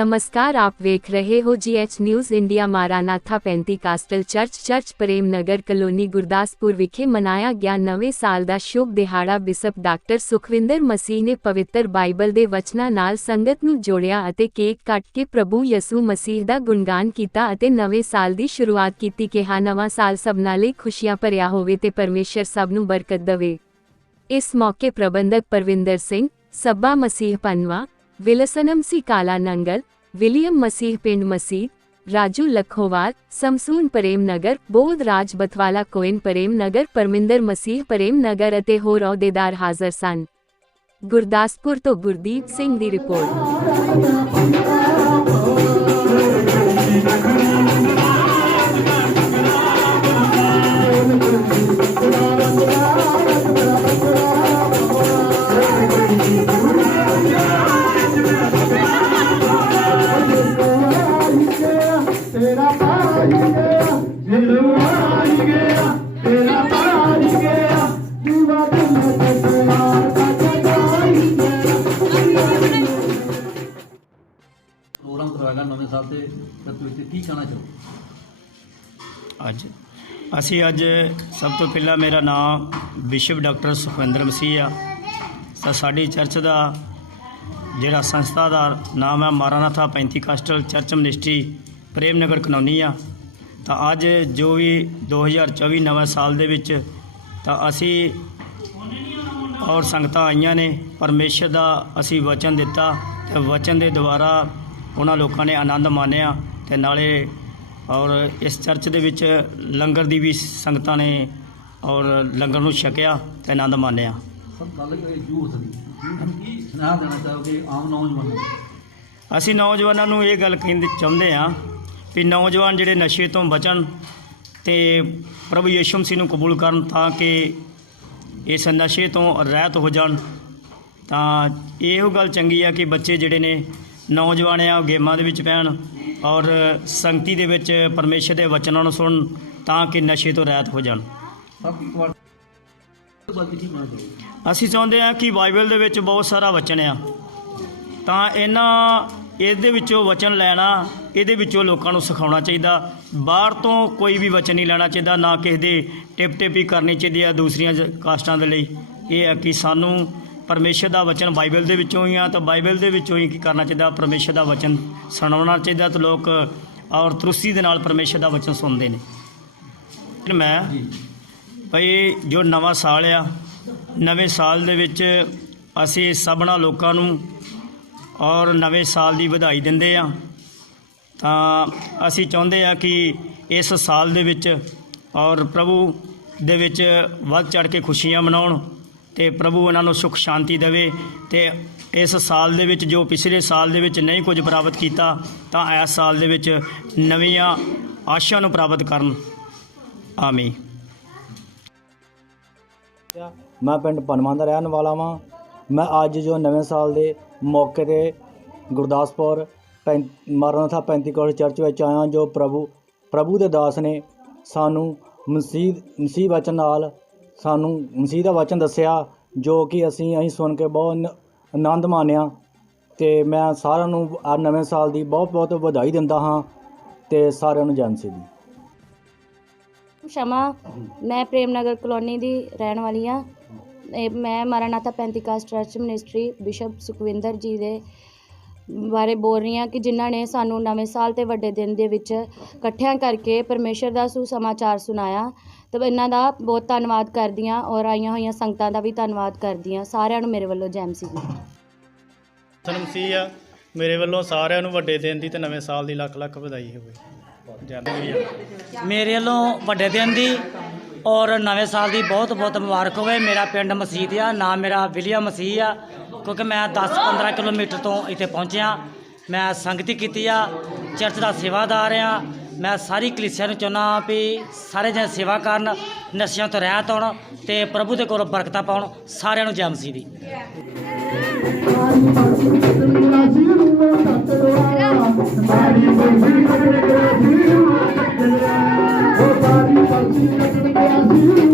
ਨਮਸਕਾਰ ਆਪ ਵੇਖ ਰਹੇ ਹੋ GH news India Maranatha Pentecostal church church Prem Nagar colony Gurdaspur ਵਿਖੇ ਮਨਾਇਆ ਗਿਆ ਨਵੇਂ ਸਾਲ ਦਾ ਸ਼ੁਭ ਦਿਹਾੜਾ ਬਿਸ਼ਪ ਡਾਕਟਰ ਸੁਖਵਿੰਦਰ ਮਸੀਹ ਨੇ ਪਵਿੱਤਰ ਬਾਈਬਲ ਦੇ ਵਚਨਾਂ ਨਾਲ ਸੰਗਤ ਨੂੰ ਜੋੜਿਆ ਅਤੇ ਕੇਕ ਕੱਟ ਕੇ ਪ੍ਰਭੂ ਯਸੂ ਮਸੀਹ ਦਾ ਗੁਣਗਾਨ ਕੀਤਾ ਅਤੇ ਨਵੇਂ ਸਾਲ ਦੀ ਸ਼ੁਰੂਆਤ ਕੀਤੀ ਕਿਹਾ ਨਵਾਂ ਸਾਲ ਸਭਨਾਂ ਲਈ ਖੁਸ਼ੀਆਂ ਭਰਿਆ ਹੋਵੇ ਤੇ ਪਰਮੇਸ਼ਰ ਸਭ ਨੂੰ ਬਰਕਤ ਦੇਵੇ ਇਸ ਮੌਕੇ ਪ੍ਰਬੰਧਕ ਪਰਵਿੰਦਰ ਸਿੰਘ ਸੱਬਾ ਮਸੀਹ ਪਨਵਾ ਵਿਲਸਨਮ ਸੀ ਕਾਲਾ ਨੰਗਲ ਵਿਲੀਅਮ ਮਸੀਹ ਪਿੰਡ ਮਸੀਹ ਰਾਜੂ ਲਖੋਵਾਲ ਸਮਸੂਨ ਪ੍ਰੇਮ ਨਗਰ ਬੋਧ ਰਾਜ ਬਥਵਾਲਾ ਕੋਇਨ ਪ੍ਰੇਮ ਨਗਰ ਪਰਮਿੰਦਰ ਮਸੀਹ ਪ੍ਰੇਮ ਨਗਰ ਅਤੇ ਹੋਰ ਅਹੁਦੇਦਾਰ ਹਾਜ਼ਰ ਸਨ ਗੁਰਦਾਸਪੁਰ ਤੋਂ ਗੁਰਦੀਪ ਸਿੰਘ ਦੀ ਰਿਪੋਰਟ ਪ੍ਰੋਗਰਾਮ ਕਰਵਾਏਗਾ ਨਵੇਂ ਤੇ ਕੀ ਕਹਿਣਾ ਚਾਹੋ ਅੱਜ। ਅਸੀਂ ਅੱਜ ਸਭ ਤੋਂ ਪਹਿਲਾਂ ਮੇਰਾ ਨਾਮ ਵਿਸ਼ਵ ਡਾਕਟਰ ਸੁਖਵਿੰਦਰ ਮਸੀਹ ਆ। ਤਾਂ ਸਾਡੀ ਚਰਚ ਦਾ ਜਿਹੜਾ ਸੰਸਥਾ ਦਾ ਨਾਮ ਹੈ ਮਾਰਾਨਾਥਾ Pentecostal church ministry Prem Nagar ਕਨੌਨੀ ਆ। ਤਾਂ ਅੱਜ ਜੋ ਵੀ 2024 ਨਵੇਂ ਸਾਲ ਦੇ ਵਿੱਚ ਤਾਂ ਅਸੀਂ ਔਰ ਸੰਗਤਾਂ ਆਈਆਂ ਨੇ। ਪਰਮੇਸ਼ਰ ਦਾ ਅਸੀਂ ਵਚਨ ਦਿੱਤਾ ਤੇ ਵਚਨ ਦੇ ਦੁਆਰਾ ਉਹਨਾਂ ਲੋਕਾਂ ਨੇ ਆਨੰਦ ਮਾਣਿਆ ਤੇ ਨਾਲੇ ਔਰ ਇਸ ਚਰਚ ਦੇ ਵਿੱਚ ਲੰਗਰ ਦੀ ਵੀ ਸੰਗਤਾਂ ਨੇ ਔਰ ਲੰਗਰ ਨੂੰ ਛਕਿਆ ਤੇ ਆਨੰਦ ਮਾਣਿਆ। ਸਭ ਗੱਲ ਕਰੇ ਯੂਥ ਦੀ। ਯੂਥ ਨੂੰ ਕੀ ਸੁਣਾ ਦੇਣਾ ਚਾਹੋਗੇ ਆਮ ਨੌਜਵਾਨਾਂ ਨੂੰ? ਅਸੀਂ ਨੌਜਵਾਨਾਂ ਨੂੰ ਇਹ ਗੱਲ ਕਹਿੰਦੇ ਚਾਹੁੰਦੇ ਹਾਂ ਵੀ ਨੌਜਵਾਨ ਜਿਹੜੇ ਨਸ਼ੇ ਤੋਂ ਬਚਣ ਤੇ ਪ੍ਰਭੂ ਯਿਸੂ ਮਸੀਹ ਨੂੰ ਕਬੂਲ ਕਰਨ ਤਾਂ ਕਿ ਇਸ ਨਸ਼ੇ ਤੋਂ ਰਹਿਤ ਹੋ ਜਾਣ ਤਾਂ ਇਹੋ ਗੱਲ ਚੰਗੀ ਆ ਕਿ ਬੱਚੇ ਜਿਹੜੇ ਨੇ ਨੌਜਵਾਨ ਆ ਉਹ ਗੇਮਾਂ ਦੇ ਵਿੱਚ ਪੈਣ ਔਰ ਸੰਗਤੀ ਦੇ ਵਿੱਚ ਪਰਮੇਸ਼ਰ ਦੇ ਵਚਨਾਂ ਨੂੰ ਸੁਣਨ ਤਾਂ ਕਿ ਨਸ਼ੇ ਤੋਂ ਰਹਿਤ ਹੋ ਜਾਣ। ਅਸੀਂ ਚਾਹੁੰਦੇ ਹਾਂ ਕਿ ਬਾਈਬਲ ਦੇ ਵਿੱਚ ਬਹੁਤ ਸਾਰਾ ਵਚਨ ਆ। ਤਾਂ ਇਹਨਾਂ ਇਹਦੇ ਵਿੱਚੋਂ ਵਚਨ ਲੈਣਾ, ਇਹਦੇ ਵਿੱਚੋਂ ਲੋਕਾਂ ਨੂੰ ਸਿਖਾਉਣਾ ਚਾਹੀਦਾ। ਬਾਹਰ ਤੋਂ ਕੋਈ ਵੀ ਵਚਨ ਨਹੀਂ ਲੈਣਾ ਚਾਹੀਦਾ, ਨਾ ਕਿਸੇ ਦੇ ਟਿਪ ਟਿਪੀ ਕਰਨੀ ਚਾਹੀਦੀ ਆ ਦੂਸਰੀਆਂ ਕਾਸਟਾਂ ਦੇ ਲਈ। ਇਹ ਹੈ ਕਿ ਸਾਨੂੰ ਪਰਮੇਸ਼ਰ ਦਾ ਵਚਨ ਬਾਈਬਲ ਦੇ ਵਿੱਚੋਂ ਹੀ ਆ, ਤਾਂ ਬਾਈਬਲ ਦੇ ਵਿੱਚੋਂ ਹੀ ਕੀ ਕਰਨਾ ਚਾਹੀਦਾ? ਪਰਮੇਸ਼ਰ ਦਾ ਵਚਨ ਸੁਣਾਉਣਾ ਚਾਹੀਦਾ ਤਾਂ ਲੋਕ ਔਰ ਤਰੁਸਤੀ ਦੇ ਨਾਲ ਪਰਮੇਸ਼ਰ ਦਾ ਵਚਨ ਸੁਣਦੇ ਨੇ। ਮੈਂ ਜੀ ਭਈ ਜੋ ਨਵਾਂ ਸਾਲ ਆ, ਨਵੇਂ ਸਾਲ ਦੇ ਵਿੱਚ ਅਸੀਂ ਸਭਨਾ ਲੋਕਾਂ ਨੂੰ ਔਰ ਨਵੇਂ ਸਾਲ ਦੀ ਵਧਾਈ ਦਿੰਦੇ ਆ। ਤਾਂ ਅਸੀਂ ਚਾਹੁੰਦੇ ਆ ਕਿ ਇਸ ਸਾਲ ਦੇ ਵਿੱਚ ਔਰ ਪ੍ਰਭੂ ਦੇ ਵਿੱਚ ਵੱਧ ਚੜ ਕੇ ਖੁਸ਼ੀਆਂ ਮਨਾਉਣ। ਤੇ ਪ੍ਰਭੂ ਉਹਨਾਂ ਨੂੰ ਸੁਖ ਸ਼ਾਂਤੀ ਦੇਵੇ ਤੇ ਇਸ ਸਾਲ ਦੇ ਵਿੱਚ ਜੋ ਪਿਛਲੇ ਸਾਲ ਦੇ ਵਿੱਚ ਨਹੀਂ ਕੁਝ ਪ੍ਰਾਪਤ ਕੀਤਾ, ਤਾਂ ਇਸ ਸਾਲ ਦੇ ਵਿੱਚ ਨਵੀਆਂ ਆਸ਼ਾ ਨੂੰ ਪ੍ਰਾਪਤ ਕਰਨ। ਆਮੀਨ। ਮੈਂ ਪਿੰਡ ਪਨਵਾਂ ਦਾ ਰਹਿਣ ਵਾਲਾ ਵਾਂ। ਮੈਂ ਅੱਜ ਜੋ ਨਵੇਂ ਸਾਲ ਦੇ ਮੌਕੇ ਤੇ ਗੁਰਦਾਸਪੁਰ ਪੈਂ ਮਰਨਥਾ ਪੈਂਤੀਕੋਟ ਚਰਚ ਵਿੱਚ ਆਇਆ, ਜੋ ਪ੍ਰਭੂ ਪ੍ਰਭੂ ਦੇ ਦਾਸ ਨੇ ਸਾਨੂੰ ਮਸੀਹ ਮਸੀਹ ਵਚਨ ਨਾਲ ਸਾਨੂੰ ਮਸੀਹ ਦਾ ਵਚਨ ਦੱਸਿਆ, ਜੋ ਕਿ ਅਸੀਂ ਅਸੀਂ ਸੁਣ ਕੇ ਬਹੁਤ ਆਨੰਦ ਮਾਣਿਆ। ਤੇ ਮੈਂ ਸਾਰਿਆਂ ਨੂੰ ਆ ਨਵੇਂ ਸਾਲ ਦੀ ਬਹੁਤ ਬਹੁਤ ਵਧਾਈ ਦਿੰਦਾ ਹਾਂ ਤੇ ਸਾਰਿਆਂ ਨੂੰ ਜੈ ਮਸੀਹ ਦੀ ਸ਼ਮਾ, ਮੈਂ ਪ੍ਰੇਮ ਨਗਰ ਕਲੋਨੀ ਦੀ ਰਹਿਣ ਵਾਲੀ ਹਾਂ। ਇਹ ਮੈਂ Maranatha Pentecost church ministry, bishop Sukhwinder ji ਦੇ ਬਾਰੇ ਬੋਲ ਰਹੀ ਹਾਂ ਕਿ ਜਿਨ੍ਹਾਂ ਨੇ ਸਾਨੂੰ ਨਵੇਂ ਸਾਲ ਤੇ ਵੱਡੇ ਦਿਨ ਦੇ ਵਿੱਚ ਇਕੱਠਿਆਂ ਕਰਕੇ ਪਰਮੇਸ਼ਰ ਦਾ ਸੁਸਮਾਚਾਰ ਸੁਣਾਇਆ ਤੇ ਇਹਨਾਂ ਦਾ ਬਹੁਤ ਧੰਨਵਾਦ ਕਰਦੀ ਹਾਂ ਔਰ ਆਈਆਂ ਹੋਈਆਂ ਸੰਗਤਾਂ ਦਾ ਵੀ ਧੰਨਵਾਦ ਕਰਦੀ ਹਾਂ। ਸਾਰਿਆਂ ਨੂੰ ਮੇਰੇ ਵੱਲੋਂ ਜੈ ਮਸੀਹ ਸਨਮ ਸੀ ਆ। ਮੇਰੇ ਵੱਲੋਂ ਸਾਰਿਆਂ ਨੂੰ ਵੱਡੇ ਦਿਨ ਦੀ ਤੇ ਨਵੇਂ ਸਾਲ ਦੀ ਲੱਖ ਲੱਖ ਵਧਾਈ ਹੋਵੇ। ਮੇਰੇ ਵੱਲੋਂ ਵੱਡੇ ਦਿਨ ਦੀ ਔਰ ਨਵੇਂ ਸਾਲ ਦੀ ਬਹੁਤ ਬਹੁਤ ਮੁਬਾਰਕ ਹੋਵੇ। ਮੇਰਾ ਪਿੰਡ ਮਸੀਤ ਆ ਨਾਮ ਮੇਰਾ ਵਿਲੀਅਮ ਮਸੀਹ ਆ। ਕਿਉਂਕਿ ਮੈਂ 10-15 ਕਿਲੋਮੀਟਰ ਤੋਂ ਇੱਥੇ ਪਹੁੰਚਿਆ। ਮੈਂ ਸੰਗਤੀ ਕੀਤੀ ਆ, ਚਰਚ ਦਾ ਸੇਵਾਦਾਰ ਆ। ਮੈਂ ਸਾਰੀ ਕਲੀਸਿਆ ਨੂੰ ਚਾਹੁੰਦਾ ਵੀ ਸਾਰੇ ਜਣੇ ਸੇਵਾ ਕਰਨ, ਨਸ਼ਿਆਂ ਤੋਂ ਰਹਿਤ ਹੋਣ ਤੇ ਪ੍ਰਭੂ ਦੇ ਕੋਲ ਬਰਕਤਾਂ ਪਾਉਣ, ਸਾਰਿਆਂ ਨੂੰ ਜੈ ਮਸੀਹ ਦੀ। Thank